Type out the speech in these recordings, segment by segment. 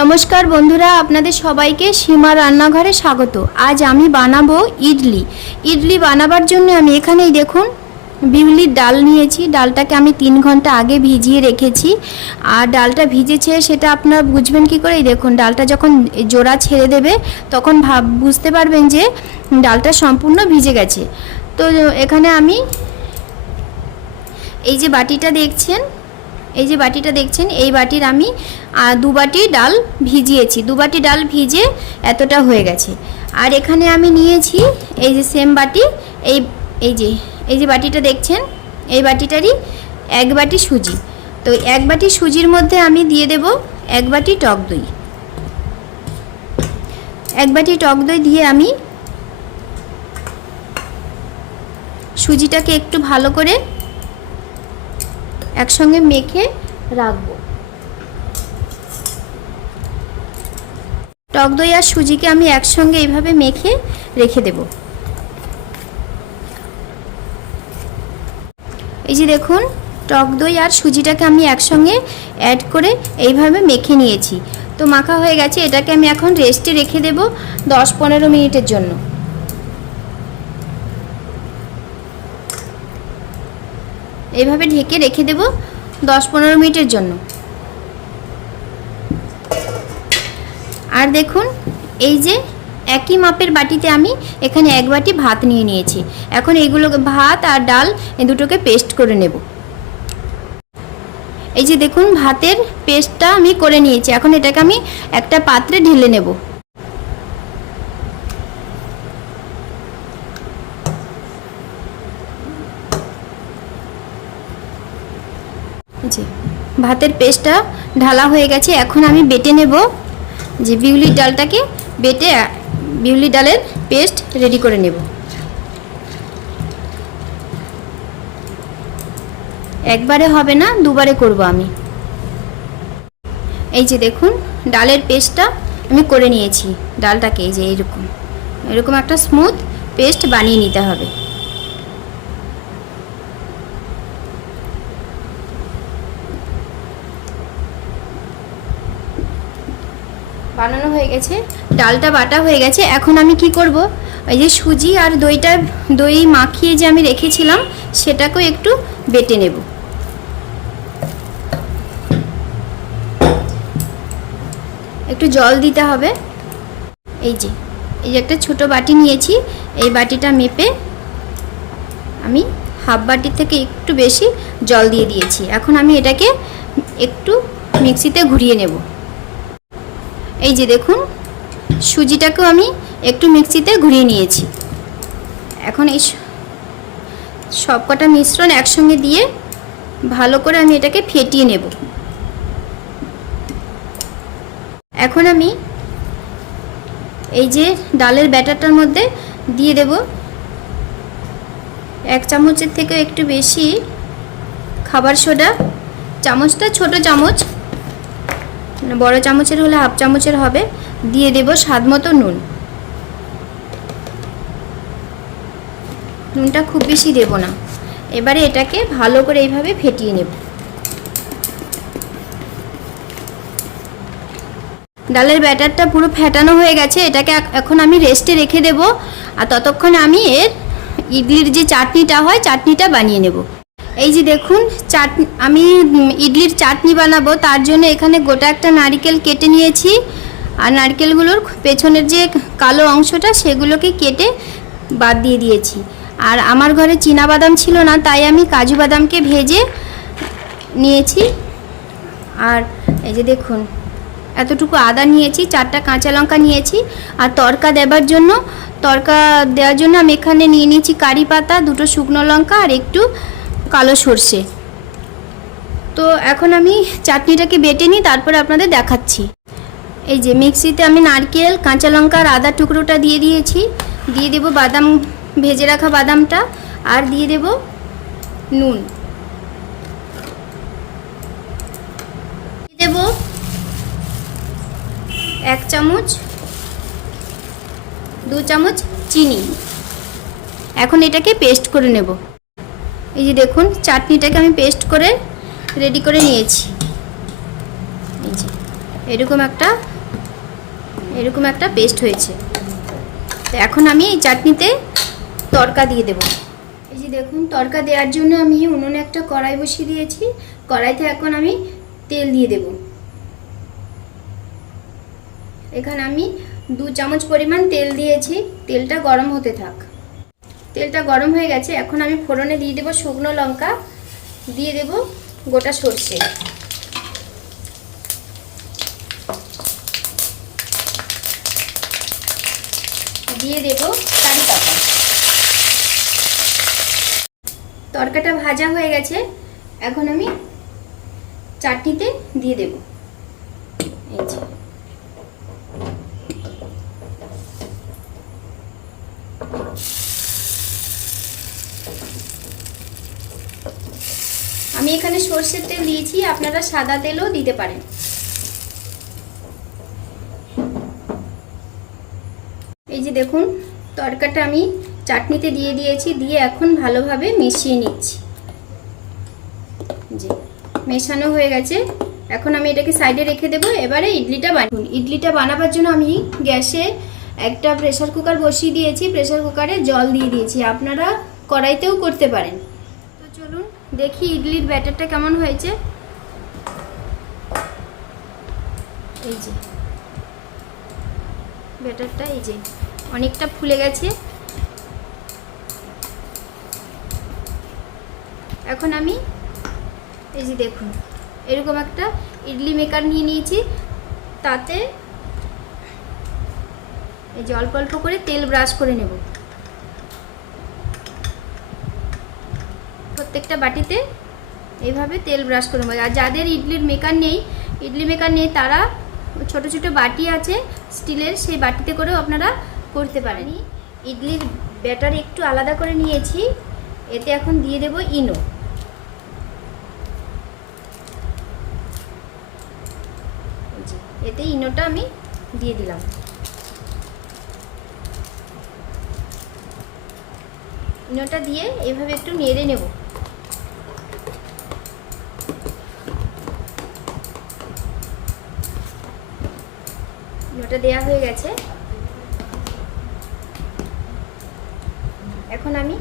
নমস্কার বন্ধুরা, আপনাদের সবাইকে সীমা রান্নাঘরে স্বাগত। আজ আমি বানাবো ইডলি। ইডলি বানাবার জন্য আমি এখানেই দেখুন, বিউলির ডাল নিয়েছি। ডালটাকে আমি তিন ঘণ্টা আগে ভিজিয়ে রেখেছি। আর ডালটা ভিজেছে সেটা আপনারা বুঝবেন কি করে? এই দেখুন, ডালটা যখন জোড়া ছেড়ে দেবে, তখন ভাব, বুঝতে পারবেন যে ডালটা সম্পূর্ণ ভিজে গেছে। তো এখানে আমি এই যে বাটিটা দেখছেন এই যে বাটিটা দেখছেন, এই বাটির আমি দু বাটি ডাল ভিজিয়েছি। দু বাটি ডাল ভিজে এতটা হয়ে গেছে। আর এখানে আমি নিয়েছি এই যে সেম বাটি, এই এই যে এই যে বাটিটা দেখছেন, এই বাটিটারই এক বাটি সুজি। তো এক বাটি সুজির মধ্যে আমি দিয়ে দেব এক বাটি টক দই। এক বাটি টক দই দিয়ে আমি সুজিটাকে একটু ভালো করে একসঙ্গে মেখে রাখব। টক দই আর সুজিকে আমি একসঙ্গে এইভাবে মেখে রেখে দেব। এই যে দেখুন, টক দই আর সুজিটাকে আমি একসঙ্গে অ্যাড করে এইভাবে মেখে নিয়েছি। তো মাখা হয়ে গেছে, এটাকে আমি এখন রেস্টে রেখে দেব দশ পনেরো মিনিটের জন্য। এইভাবে ঢেকে রেখে দেব দশ পনেরো মিনিটের জন্য। আর দেখুন, এই যে একই মাপের বাটিতে আমি এখানে এক বাটি ভাত নিয়ে নিয়েছি। এখন এইগুলো ভাত আর ডাল এই দুটোকে পেস্ট করে নেব। এই যে দেখুন, ভাতের পেস্টটা আমি করে নিয়েছি। এখন এটাকে আমি একটা পাত্রে ঢেলে নেব। জি। ভাতের পেস্টটা ঢালা হয়ে গেছে, এখন আমি বেটে নেব। যে বিউলির ডালটাকে বেটে বিউলি ডালের পেস্ট রেডি করে নেব। একবারে হবে না, দুবারে করব আমি। এই যে দেখুন, ডালের পেস্টটা আমি করে নিয়েছি, ডালটাকে এই যে এইরকম এরকম একটা স্মুথ পেস্ট বানিয়ে নিতে হবে। বানানো হয়ে গেছে, ডালটা বাটা হয়ে গেছে। এখন আমি কি করব? ওই যে সুজি আর দইটা, দই মাখিয়ে যে আমি রেখেছিলাম, সেটাকেও একটু বেটে নেব। একটু জল দিতে হবে। এই যে এই যে একটা ছোট বাটি নিয়েছি। এই বাটিটা মেপে আমি হাফ বাটির থেকে একটু বেশি জল দিয়ে দিয়েছি। এখন আমি এটাকে একটু মিক্সিতে ঘুরিয়ে নেব। এই যে দেখুন, সুজিটাকেও আমি একটু মিক্সিতে ঘুরিয়ে নিয়েছি। এখন এই সবকটা মিশ্রণ একসঙ্গে দিয়ে ভালো করে আমি এটাকে ফেটিয়ে নেব। এখন আমি এই যে ডালের ব্যাটারটার মধ্যে দিয়ে দেব। এক চামচের থেকে একটু বেশি খাবার সোডা, চামচটা ছোট চামচ বড় চামচের হলে হাফ চামচের হবে। দিয়ে দেব স্বাদ মতো নুন। নুনটা খুব বেশি দেব না। এবারে এটাকে ভালো করে এইভাবে ফেটিয়ে নেব। ডালের ব্যাটারটা পুরো ফেটানো হয়ে গেছে। এটাকে এখন আমি রেস্টে রেখে দেব। আর ততক্ষণ আমি এর ইডলির যে চাটনিটা হয়, চাটনিটা বানিয়ে নেব। এই যে দেখুন চাটনি আমি ইডলির চাটনি বানাবো, তার জন্য এখানে গোটা একটা নারকেল কেটে নিয়েছি। আর নারকেলগুলোর পেছনের যে কালো অংশটা, সেগুলোকে কেটে বাদ দিয়ে দিয়েছি। আর আমার ঘরে বাদাম ছিল না, তাই আমি কাজু বাদামকে ভেজে নিয়েছি। আর এই যে দেখুন, এতটুকু আদা নিয়েছি, চারটা কাঁচা লঙ্কা নিয়েছি। আর তরকা দেবার জন্য, তরকা দেওয়ার জন্য আমি এখানে নিয়ে নিয়েছি কারি পাতা, দুটো শুকনো লঙ্কা, আর একটু কালো সর্ষে। তো এখন আমি চাটনিটাকে বেটে নিই, তারপরে আপনাদের দেখাচ্ছি। এই যে মিক্সিতে আমি নারকেল, কাঁচা লঙ্কা আর আদা টুকরোটা দিয়ে দিয়েছি। দিয়ে দেব বাদাম, ভেজে রাখা বাদামটা আর দিয়ে দেব নুন। দেব এক চামচ, দু চামচ চিনি। এখন এটাকে পেস্ট করে নেব। এই যে দেখুন, চাটনিটাকে আমি পেস্ট করে রেডি করে নিয়েছি। এই যে, এরকম একটা এরকম একটা পেস্ট হয়েছে। তো এখন আমি এই চাটনিতে তড়কা দিয়ে দেব। এই যে দেখুন তড়কা দেওয়ার জন্য আমি উনুনে একটা কড়াই বসিয়ে দিয়েছি। কড়াইতে এখন আমি তেল দিয়ে দেব। এখানে আমি দু চামচ পরিমাণ তেল দিয়েছি। তেলটা গরম হতে থাক। তেলটা গরম হয়ে গেছে, এখন আমি ফোড়নে দিয়ে দেবো শুকনো লঙ্কা, দিয়ে দেব গোটা সর্ষে। দিয়ে দেব কারি পাতা। তরকাটা ভাজা হয়ে গেছে, এখন আমি চাটনিতে দিয়ে দেব এই যে আমি এখানে সর্ষের তেল দিয়েছি, আপনারা সাদা তেলও দিতে পারেন। এই যে দেখুন, তরকাটা আমি চাটনিতে দিয়ে দিয়েছি, দিয়ে এখন ভালোভাবে মিশিয়ে নিচ্ছি। জি, মেশানো হয়ে গেছে। এখন আমি এটাকে সাইডে রেখে দেবো, এবারে ইডলিটা বানাবো ইডলিটা বানাবার জন্য আমি গ্যাসে একটা প্রেসার কুকার বসিয়ে দিয়েছি, প্রেসার কুকারে জল দিয়ে দিয়েছি। আপনারা কড়াইতেও করতে পারেন। দেখি ইডলির ব্যাটারটা কেমন হয়েছে। এই যে। ব্যাটারটা এই যে, অনেকটা ফুলে গেছে। এখন আমি, এই যে দেখুন, এরকম একটা ইডলি মেকার নিয়ে নিয়েছি। তাতে এই যে অল্প অল্প করে তেল ব্রাশ করে নেব। প্রত্যেকটা বাটিতে এইভাবে তেল ব্রাশ করে নেব। আর যাদের ইডলির মেকার নেই, ইডলি মেকার নেই, তারা ছোট ছোট বাটি আছে, স্টিলের, সেই বাটিতে করেও আপনারা করতে পারেন। ইডলির ব্যাটার একটু আলাদা করে নিয়েছি, এতে এখন দিয়ে দেব ইনো। এতে ইনোটা আমি দিয়ে দিলাম। ইনোটা দিয়ে এইভাবে একটু নেড়ে নেব। ইনোটা দেয়া হয়ে গেছে। এখন আমি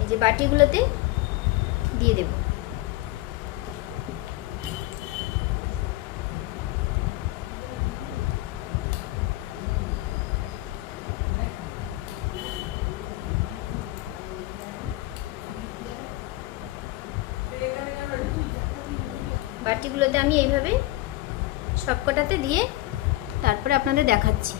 এই যে বাটিগুলোতে দিয়ে দেব। বাটিগুলোতে আমি এইভাবে সবকটাতে দিয়ে তারপরে আপনাদের দেখাচ্ছি।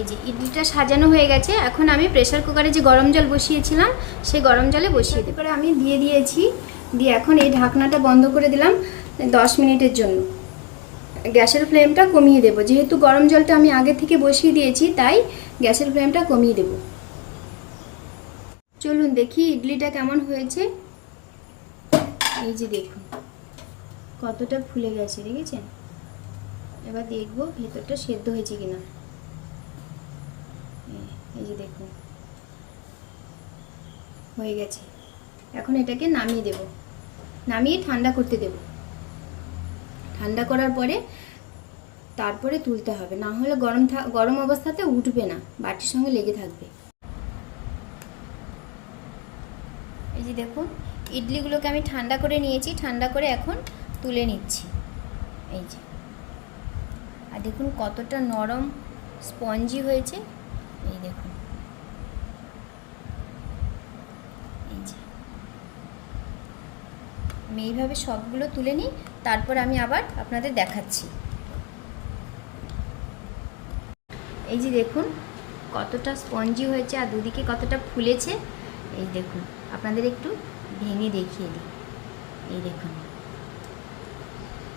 এই যে ইডলিটা সাজানো হয়ে গেছে। এখন আমি প্রেসার কুকারে যে গরম জল বসিয়েছিলাম, সেই গরম জলে বসিয়ে দিই করে আমি দিয়ে দিয়েছি, দিয়ে এখন এই ঢাকনাটা বন্ধ করে দিলাম দশ মিনিটের জন্য। গ্যাসের ফ্লেমটা কমিয়ে দেবো। যেহেতু গরম জলটা আমি আগে থেকে বসিয়ে দিয়েছি, তাই গ্যাসের ফ্লেমটা কমিয়ে দেবো। চলুন দেখি ইডলিটা কেমন হয়েছে। এই যে দেখুন, কতটা ফুলে গেছে, দেখেছেন? এবার দেখব ভেতরটা সেদ্ধ হয়েছে কিনা। এই- যে দেখুন, হয়ে গেছে। এখন এটাকে নামিয়ে দেব। নামিয়ে ঠান্ডা করতে দেব। ঠান্ডা করার পরে তারপরে তুলতে হবে। না হলে গরম গরম অবস্থাতে উঠবে না, বাটির সঙ্গে লেগে থাকবে। এই যে দেখুন, ইডলিগুলোকে আমি ঠান্ডা করে নিয়েছি, ঠান্ডা করে এখন তুলে নিচ্ছি। এই যে। আর দেখুন কতটা নরম স্পঞ্জি হয়েছে। এই দেখুন এই যে আমি এইভাবে সবগুলো তুলে নিই, তারপর আমি আবার আপনাদের দেখাচ্ছি। এই যে দেখুন, কতটা স্পঞ্জি হয়েছে আর দুদিকে কতটা ফুলেছে। এই দেখুন, আপনাদের একটু ভেঙে দেখিয়ে দিই। এই দেখুন,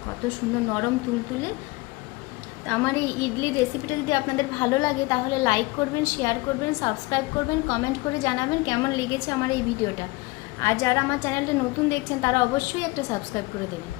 কত সুন্দর নরম তুলতুলে। তো আমার এই ইডলির রেসিপিটা যদি আপনাদের ভালো লাগে, তাহলে লাইক করবেন শেয়ার করবেন সাবস্ক্রাইব করবেন কমেন্ট করে জানাবেন কেমন লেগেছে আমার এই ভিডিওটা। আর যারা আমার চ্যানেলটা নতুন দেখছেন তারা অবশ্যই একটা সাবস্ক্রাইব করে দেবেন।